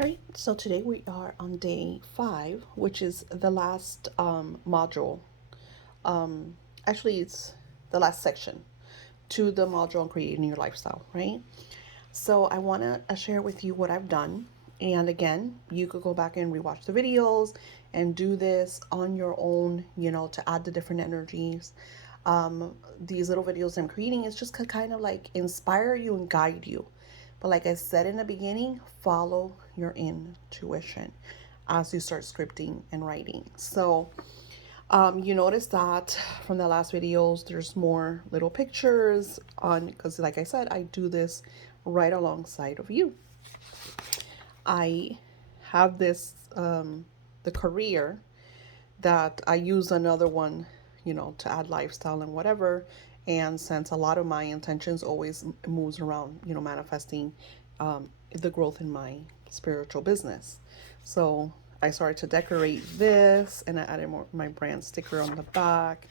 All right, so today we are on day 5, which is the last module. Um, Actually, it's the last section to the module on creating your lifestyle, right? So I want to share with you what I've done. And again, you could go back and rewatch the videos and do this on your own, to add the different energies. These little videos I'm creating is just to kind of like inspire you and guide you. But like I said in the beginning, follow your intuition as you start scripting and writing. So you notice that from the last videos, there's more little pictures on, because like I said, I do this right alongside of you. I have this, the career that I use another one, to add lifestyle and whatever. And since a lot of my intentions always moves around, manifesting the growth in my spiritual business. So I started to decorate this and I added more my brand sticker on the back.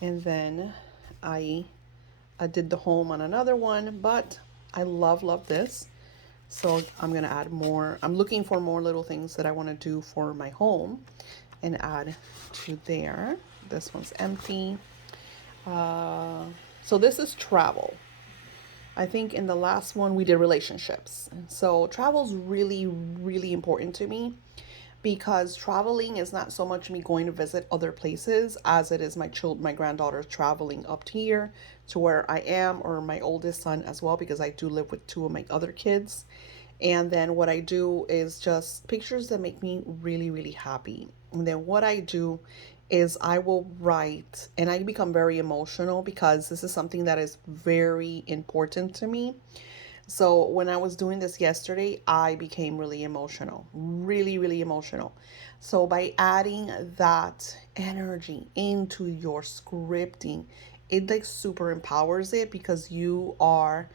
And then I, I did the home on another one, but I love this. So I'm gonna add more. I'm looking for more little things that I want to do for my home and add to there. This one's empty. Uh, so this is travel. I think in the last one we did relationships. So travel's really important to me because traveling is not so much me going to visit other places as it is my granddaughters traveling up here to where I am, or my oldest son as well, because I do live with two of my other kids. And then what I do is just pictures that make me really happy. And then what I do is I will write, and I become very emotional because this is something that is very important to me. So when I was doing this yesterday, I became really emotional, really emotional. So by adding that energy into your scripting, it like super empowers it because you are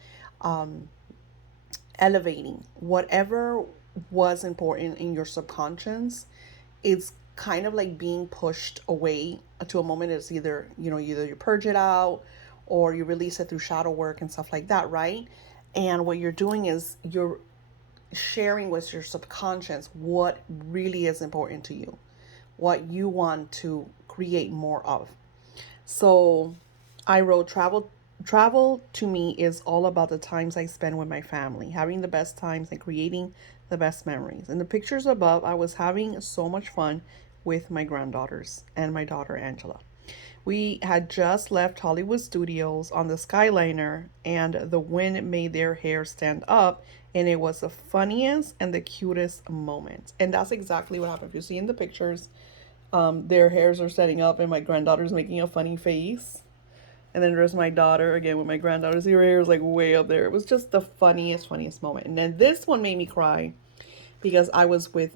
elevating whatever was important in your subconscious. It's kind of like being pushed away to a moment. It's either, either you purge it out or you release it through shadow work and stuff like that, right? And what you're doing is you're sharing with your subconscious what really is important to you, what you want to create more of. So I wrote travel to me is all about the times I spend with my family, having the best times and creating the best memories. In the pictures above, I was having so much fun with my granddaughters and my daughter Angela. We had just left Hollywood Studios on the Skyliner, and the wind made their hair stand up, and it was the funniest and the cutest moment. And that's exactly what happened. If you see in the pictures, their hairs are setting up, and my granddaughter's making a funny face. And then there's my daughter again with my granddaughter's hair is like way up there. It was just the funniest moment. And then this one made me cry because I was with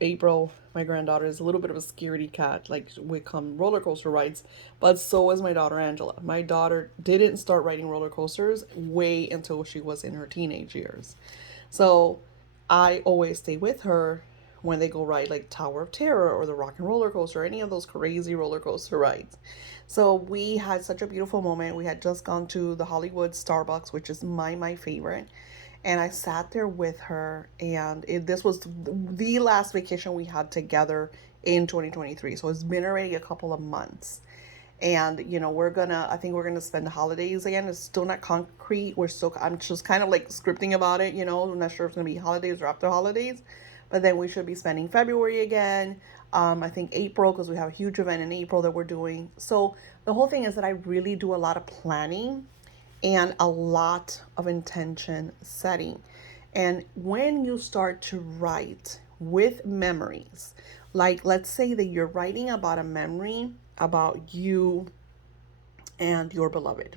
April, my granddaughter, is a little bit of a scaredy cat. Like we come roller coaster rides, but so is my daughter Angela. My daughter didn't start riding roller coasters way until she was in her teenage years. So I always stay with her when they go ride like Tower of Terror or the Rock and Roller Coaster, any of those crazy roller coaster rides. So we had such a beautiful moment. We had just gone to the Hollywood Starbucks, which is my favorite. And I sat there with her, and this was the last vacation we had together in 2023. So it's been already a couple of months. And I think we're gonna spend the holidays again. It's still not concrete. I'm just kind of like scripting about it. I'm not sure if it's gonna be holidays or after holidays, but then we should be spending February again. I think April, because we have a huge event in April that we're doing. So the whole thing is that I really do a lot of planning and a lot of intention setting. And when you start to write with memories, like let's say that you're writing about a memory about you and your beloved.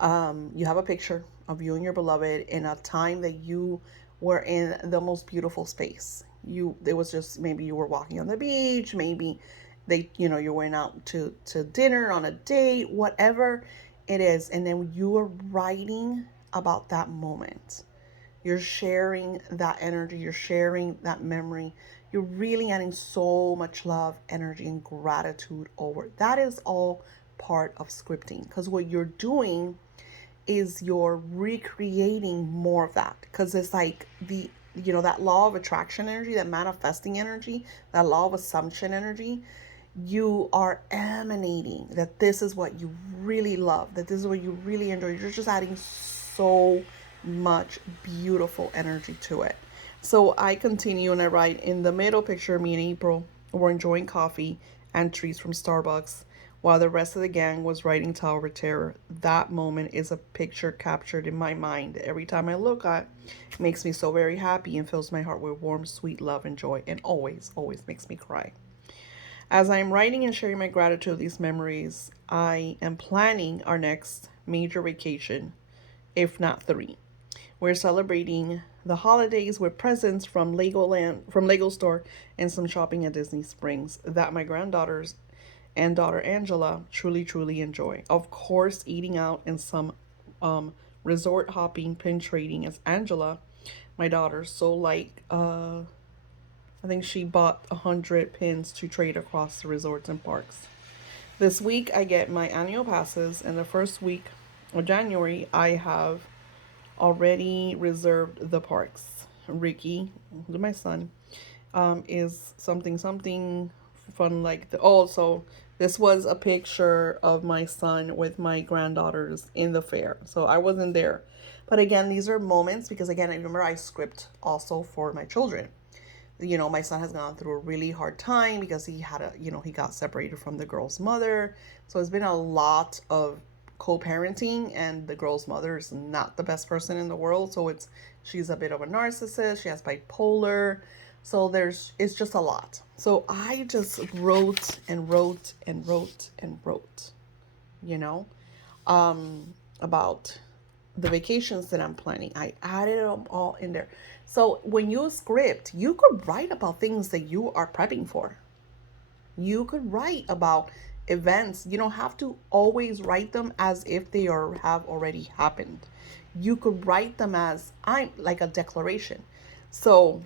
You have a picture of you and your beloved in a time that you were in the most beautiful space. It was just maybe you were walking on the beach, maybe you went out to dinner on a date, whatever it is, and then you are writing about that moment. You're sharing that energy, you're sharing that memory. You're really adding so much love, energy, and gratitude over. That is all part of scripting because what you're doing is you're recreating more of that, because it's like the, that law of attraction energy, that manifesting energy, that law of assumption energy. You are emanating that this is what you really love, that this is what you really enjoy. You're just adding so much beautiful energy to it. So I continue and I write, in the middle picture, me and April were enjoying coffee and treats from Starbucks while the rest of the gang was writing Tower of Terror. That moment is a picture captured in my mind. Every time I look at it, makes me so very happy and fills my heart with warm, sweet love and joy, and always, always makes me cry. As I am writing and sharing my gratitude of these memories, I am planning our next major vacation, if not three. We're celebrating the holidays with presents from Lego Store, and some shopping at Disney Springs that my granddaughters and daughter Angela truly, truly enjoy. Of course, eating out and some resort hopping, pin trading, as Angela, my daughter, so like I think she bought 100 pins to trade across the resorts and parks. This week I get my annual passes, and the first week of January I have already reserved the parks. Ricky, my son, is something fun like the. Oh, so this was a picture of my son with my granddaughters in the fair. So I wasn't there, but again, these are moments because again, I remember I script also for my children. My son has gone through a really hard time because he got separated from the girl's mother. So it's been a lot of co-parenting, and the girl's mother is not the best person in the world. So she's a bit of a narcissist. She has bipolar. So it's just a lot. So I just wrote and wrote and wrote and wrote, you know, about the vacations that I'm planning. I added them all in there. So when you script, you could write about things that you are prepping for. You could write about events. You don't have to always write them as if they have already happened. You could write them as I'm like a declaration. So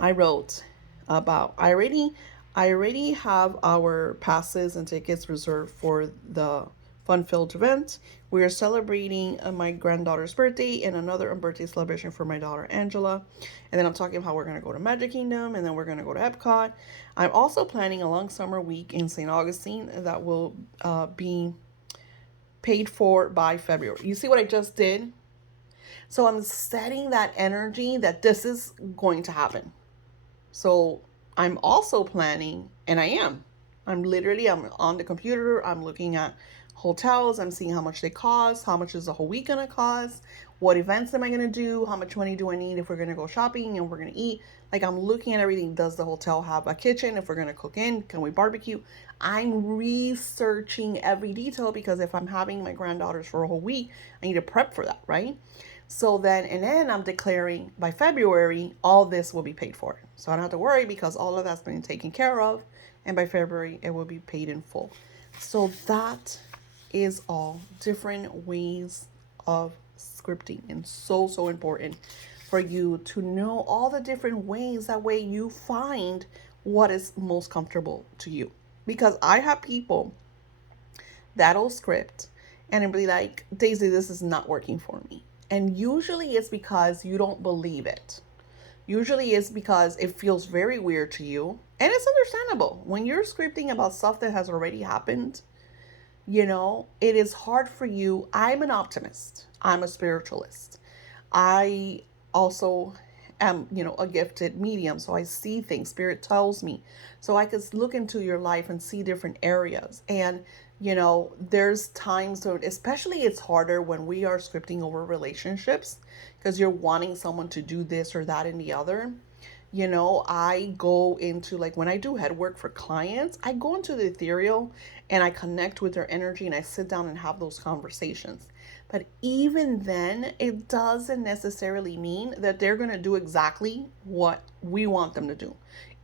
I wrote about I already have our passes and tickets reserved for the fun-filled event. We are celebrating my granddaughter's birthday and another birthday celebration for my daughter Angela. And then I'm talking about how we're going to go to Magic Kingdom, and then we're going to go to Epcot. I'm also planning a long summer week in St. Augustine that will be paid for by February. You see what I just did? So I'm setting that energy that this is going to happen. So I'm also planning, and I'm on the computer, I'm looking at hotels, I'm seeing how much they cost, how much is the whole week gonna cost, what events am I gonna do, how much money do I need if we're gonna go shopping and we're gonna eat. Like, I'm looking at everything. Does the hotel have a kitchen? If we're gonna cook in, can we barbecue? I'm researching every detail because if I'm having my granddaughters for a whole week, I need to prep for that, right? So then I'm declaring by February, all this will be paid for. So I don't have to worry because all of that's been taken care of. And by February, it will be paid in full. So that is all different ways of scripting, and so important for you to know all the different ways. That way you find what is most comfortable to you. Because I have people that'll script and it'll be like, Daisy, this is not working for me. And usually it's because you don't believe it. Usually it's because it feels very weird to you. And it's understandable. When you're scripting about stuff that has already happened, it is hard for you. I'm an optimist. I'm a spiritualist. I also am, a gifted medium. So I see things. Spirit tells me. So I could look into your life and see different areas. And there's times when, especially it's harder when we are scripting over relationships because you're wanting someone to do this or that and the other. I go into, like, when I do head work for clients, I go into the ethereal and I connect with their energy and I sit down and have those conversations. But even then, it doesn't necessarily mean that they're going to do exactly what we want them to do.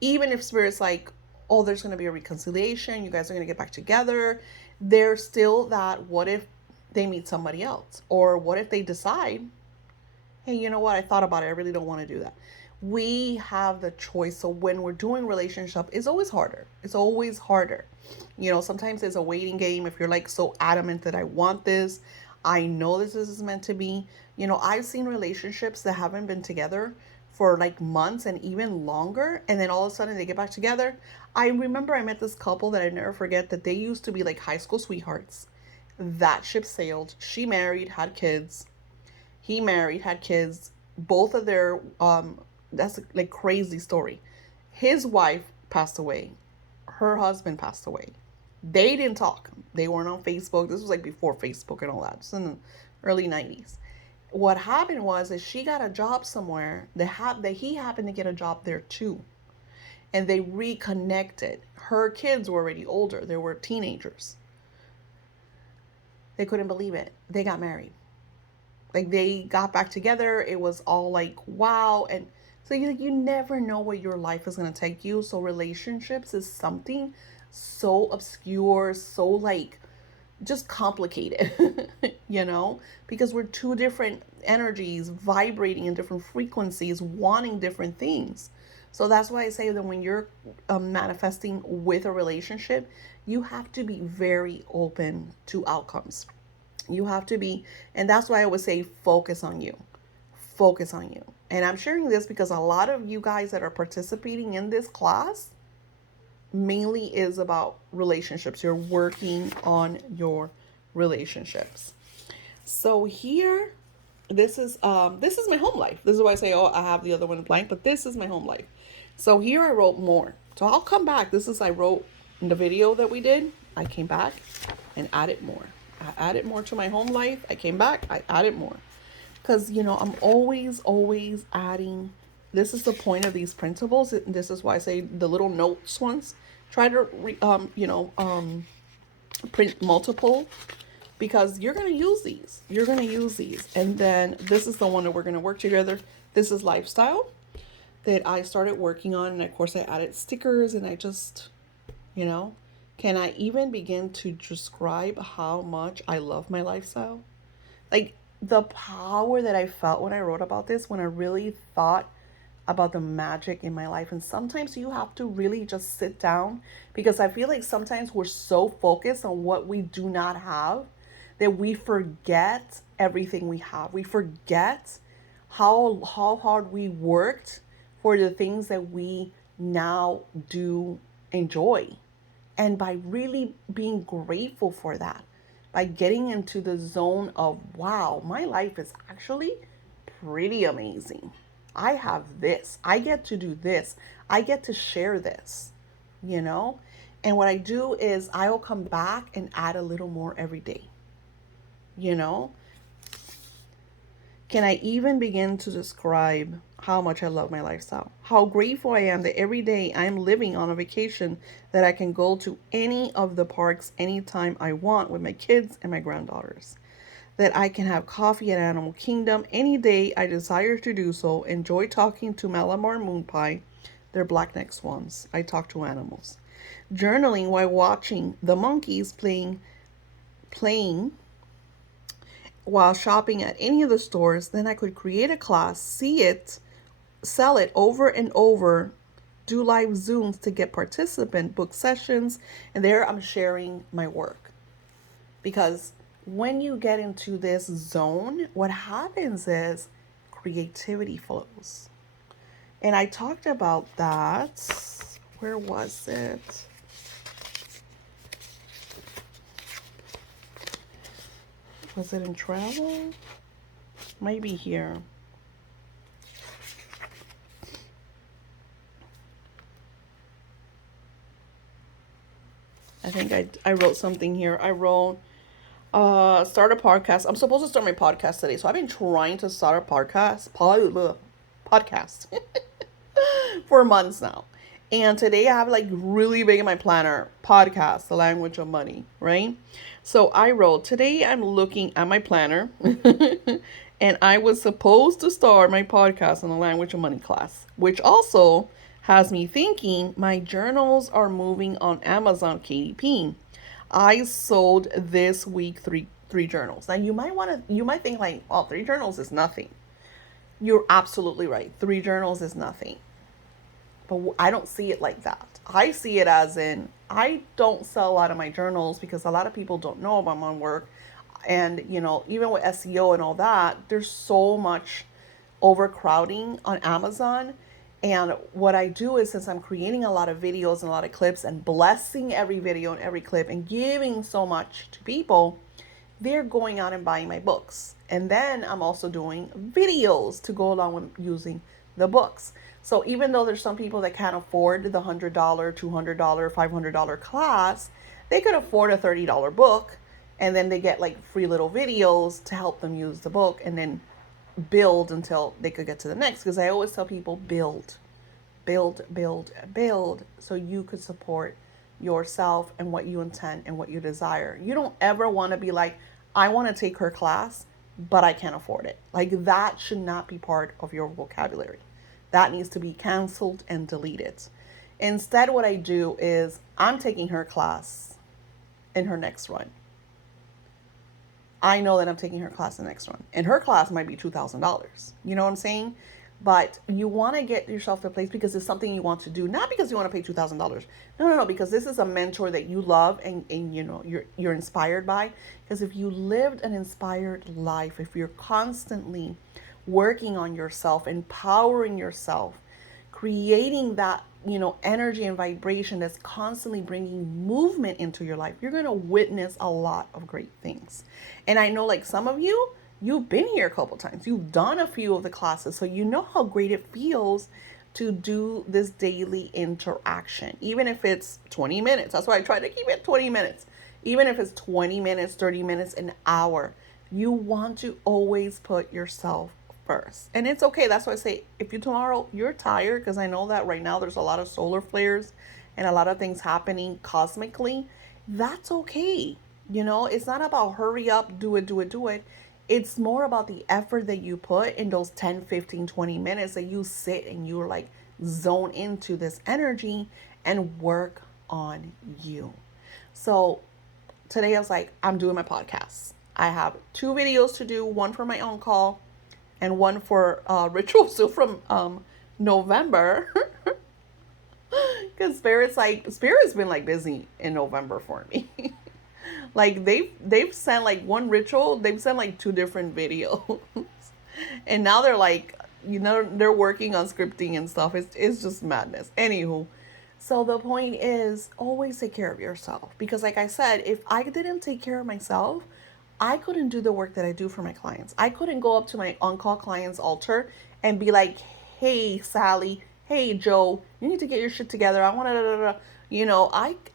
Even if Spirit's like, oh, there's going to be a reconciliation, you guys are going to get back together, there's still that, what if they meet somebody else? Or what if they decide, hey, you know what, I thought about it, I really don't want to do that. We have the choice. So when we're doing relationship, it's always harder. It's always harder. Sometimes it's a waiting game. If you're like so adamant that I want this, I know this is meant to be. You know, I've seen relationships that haven't been together for like months and even longer, and then all of a sudden they get back together. I remember I met this couple that I never forget, that they used to be like high school sweethearts. That ship sailed. She married, had kids. He married, had kids. Both of their that's like crazy story. His wife passed away. Her husband passed away. They didn't talk. They weren't on Facebook. This was like before Facebook and all that. This was in the early 90s. What happened was is she got a job somewhere that he happened to get a job there too. And they reconnected. Her kids were already older. They were teenagers. They couldn't believe it. They got married. Like they got back together. It was all like wow. And so you never know where your life is going to take you. So relationships is something so obscure, so like just complicated, you know, because we're two different energies vibrating in different frequencies, wanting different things. So that's why I say that when you're manifesting with a relationship, you have to be very open to outcomes. You have to be, and that's why I would say focus on you. Focus on you. And I'm sharing this because a lot of you guys that are participating in this class mainly is about relationships. You're working on your relationships. So here, this is my home life. This is why I say, oh, I have the other one blank, but this is my home life. So here I wrote more. So I'll come back. This is I wrote in the video that we did. I came back and added more. I added more to my home life. I came back. I added more because you know I'm always adding. This is the point of these principles. This is why I say the little notes ones. Try to print multiple, because you're going to use these. You're going to use these. And then this is the one that we're going to work together. This is lifestyle that I started working on. And of course I added stickers and I just, you know, can I even begin to describe how much I love my lifestyle? Like the power that I felt when I wrote about this, when I really thought about the magic in my life. And sometimes you have to really just sit down, because I feel like sometimes we're so focused on what we do not have that we forget everything we have. We forget how hard we worked for the things that we now do enjoy. And by really being grateful for that, by getting into the zone of, wow, my life is actually pretty amazing. I have this. I get to do this. I get to share this, you know? And what I do is I'll come back and add a little more every day, you know? Can I even begin to describe how much I love my lifestyle? How grateful I am that every day I'm living on a vacation that I can go to any of the parks anytime I want with my kids and my granddaughters. That I can have coffee at Animal Kingdom any day I desire to do so. Enjoy talking to Malamar Moon Pie. They're blackneck swans. I talk to animals. Journaling while watching the monkeys playing while shopping at any of the stores. Then I could create a class, see it, sell it over and over, do live Zooms to get participant, book sessions, and there I'm sharing my work. Because when you get into this zone, what happens is creativity flows. And I talked about that. Where was it? Was it in travel? Maybe here. I think I wrote something here. I wrote start a podcast. I'm supposed to start my podcast today. So I've been trying to start a podcast for months now. And today I have like really big in my planner, podcast, the language of money, right? So I wrote, today I'm looking at my planner and I was supposed to start my podcast on the language of money class, which also has me thinking my journals are moving on Amazon KDP. I sold this week three journals. Now you might think like, oh, three journals is nothing. You're absolutely right. Three journals is nothing. But I don't see it like that. I see it as in I don't sell a lot of my journals because a lot of people don't know if I'm on work. And, even with SEO and all that, there's so much overcrowding on Amazon. And what I do is, since I'm creating a lot of videos and a lot of clips and blessing every video and every clip and giving so much to people, they're going out and buying my books. And then I'm also doing videos to go along with using the books. So even though there's some people that can't afford the $100, $200, $500 class, they could afford a $30 book, and then they get like free little videos to help them use the book, and then build until they could get to the next. Because I always tell people, build, build, build, build, so you could support yourself and what you intend and what you desire. You don't ever want to be like, I want to take her class, but I can't afford it. Like, that should not be part of your vocabulary. That needs to be canceled and deleted. Instead, what I do is, I'm taking her class in her next run. I know that I'm taking her class the next run. And her class might be $2,000. You know what I'm saying? But you want to get yourself to a place because it's something you want to do, not because you want to pay $2,000. No, because this is a mentor that you love, and you're inspired by. Because if you lived an inspired life, if you're constantly working on yourself, empowering yourself, creating that, energy and vibration that's constantly bringing movement into your life, you're going to witness a lot of great things. And I know, like, some of you, you've been here a couple times. You've done a few of the classes, so you know how great it feels to do this daily interaction, even if it's 20 minutes. That's why I try to keep it 20 minutes. Even if it's 20 minutes, 30 minutes, an hour, you want to always put yourself first. And it's okay. That's why I say, if you tomorrow you're tired, because I know that right now there's a lot of solar flares and a lot of things happening cosmically, that's okay. It's not about hurry up, do it, do it, do it. It's more about the effort that you put in those 10, 15, 20 minutes that you sit and you're like zone into this energy and work on you. So today I was like, I'm doing my podcast. I have 2 videos to do, one for my own call and one for Ritual Soup from November. Because Spirit's been like busy in November for me. Like, they've sent like one ritual, they've sent like 2 different videos. And now they're like, they're working on scripting and stuff. It's just madness. Anywho, so the point is, always take care of yourself. Because like I said, if I didn't take care of myself, I couldn't do the work that I do for my clients. I couldn't go up to my on-call client's altar and be like, hey, Sally, hey, Joe, you need to get your shit together. I want to,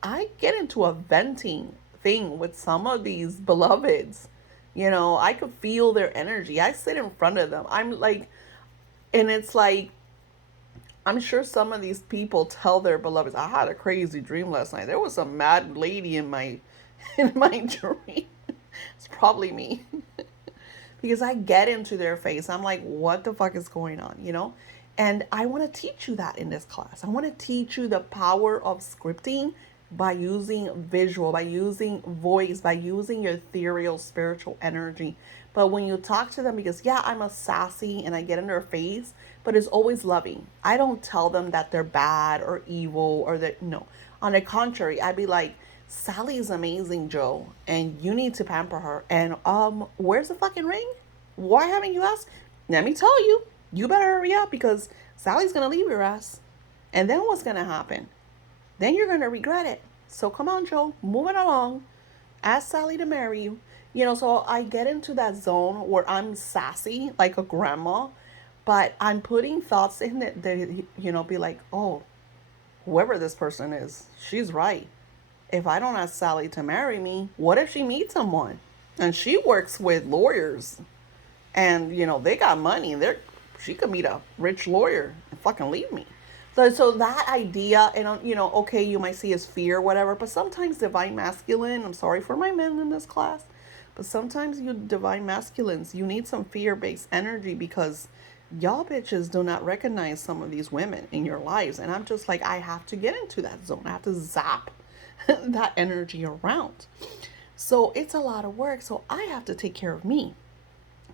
I get into a venting thing with some of these beloveds. I could feel their energy. I sit in front of them. I'm like, and it's like, I'm sure some of these people tell their beloveds, I had a crazy dream last night. There was a mad lady in my dream. It's probably me. Because I get into their face. I'm like, what the fuck is going on, And I want to teach you that in this class. I want to teach you the power of scripting by using visual, by using voice, by using your ethereal spiritual energy. But when you talk to them, because yeah, I'm a sassy and I get in their face, but it's always loving. I don't tell them that they're bad or evil or that, no. On the contrary, I'd be like, Sally's amazing, Joe, and you need to pamper her. And where's the fucking ring? Why haven't you asked? Let me tell you, you better hurry up, because Sally's gonna leave your ass. And then what's gonna happen? Then you're gonna regret it. So come on, Joe, move it along. Ask Sally to marry you. So I get into that zone where I'm sassy like a grandma, but I'm putting thoughts in that, be like, oh, whoever this person is, she's right. If I don't ask Sally to marry me, what if she meets someone? And she works with lawyers. And, they got money. She could meet a rich lawyer and fucking leave me. So that idea, and, okay, you might see as fear, whatever. But sometimes divine masculine, I'm sorry for my men in this class, but sometimes you divine masculines, you need some fear-based energy, because y'all bitches do not recognize some of these women in your lives. And I'm just like, I have to get into that zone. I have to zap that energy around. So it's a lot of work. So I have to take care of me.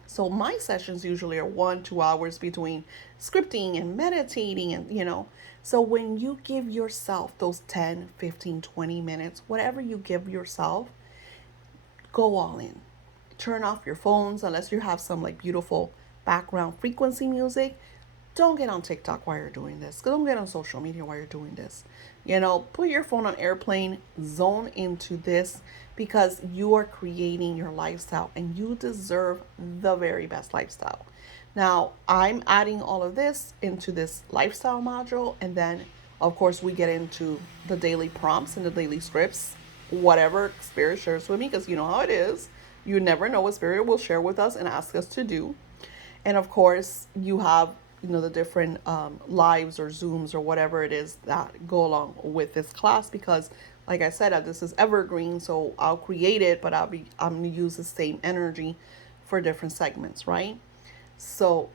So my sessions usually are 1-2 hours between scripting and meditating, and so when you give yourself those 10, 15, 20 minutes, whatever you give yourself, go all in. turn off your phones unless you have some like beautiful background frequency music. Don't get on TikTok while you're doing this. Don't get on social media while you're doing this. Put your phone on airplane, zone into this because you are creating your lifestyle and you deserve the very best lifestyle. Now, I'm adding all of this into this lifestyle module, and then, of course, we get into the daily prompts and the daily scripts, whatever Spirit shares with me, because you know how it is. You never know what Spirit will share with us and ask us to do. And of course, you have the different lives or Zooms or whatever it is that go along with this class because, like I said, this is evergreen. So I'll create it, but I'm gonna use the same energy for different segments, right? So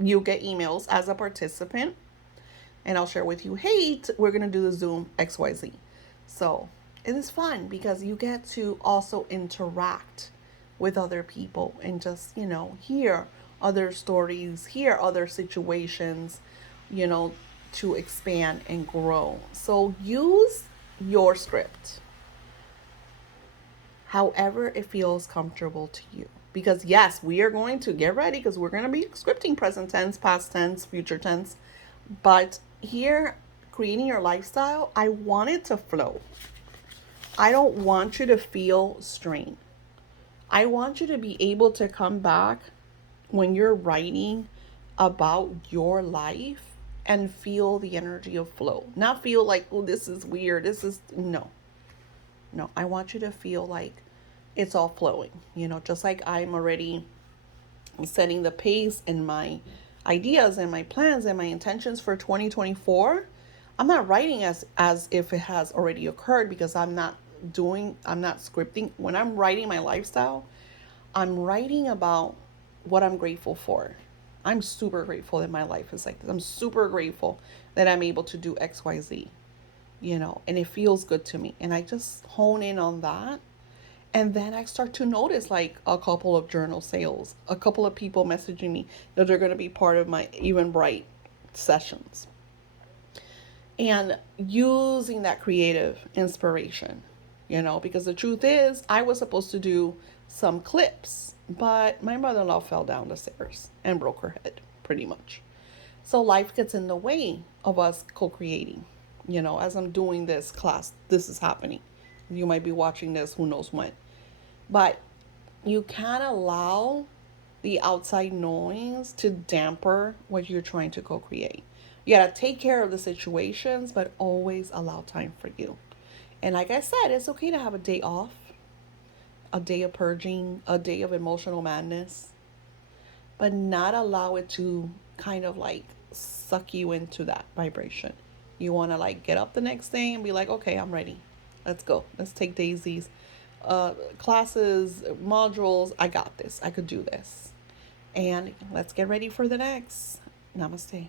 you get emails as a participant, and I'll share with you, hey, we're gonna do the Zoom XYZ. So it is fun because you get to also interact with other people and just, hear other stories, hear other situations, you know, to expand and grow. So use your script however it feels comfortable to you. Because, yes, we are going to get ready because we're going to be scripting present tense, past tense, future tense. But here, creating your lifestyle, I want it to flow. I don't want you to feel strained. I want you to be able to come back when you're writing about your life and feel the energy of flow. Not feel like, oh, this is weird. No. No, I want you to feel like it's all flowing, just like I'm already setting the pace and my ideas and my plans and my intentions for 2024. I'm not writing as if it has already occurred because I'm not scripting. When I'm writing my lifestyle, I'm writing about what I'm grateful for. I'm super grateful that my life is like this. I'm super grateful that I'm able to do XYZ, and it feels good to me. And I just hone in on that. And then I start to notice like a couple of journal sales, a couple of people messaging me that they're going to be part of my Even Bright sessions. And using that creative inspiration, because the truth is, I was supposed to do some clips, but my mother in law fell down the stairs and broke her head, pretty much. So life gets in the way of us co creating. As I'm doing this class, this is happening. You might be watching this, who knows when. But you can't allow the outside noise to damper what you're trying to co create. You gotta take care of the situations, but always allow time for you. And like I said, it's okay to have a day off, a day of purging, a day of emotional madness, but not allow it to kind of like suck you into that vibration. You want to like get up the next day and be like, okay, I'm ready. Let's go. Let's take Daisy's classes, modules. I got this. I could do this. And let's get ready for the next. Namaste.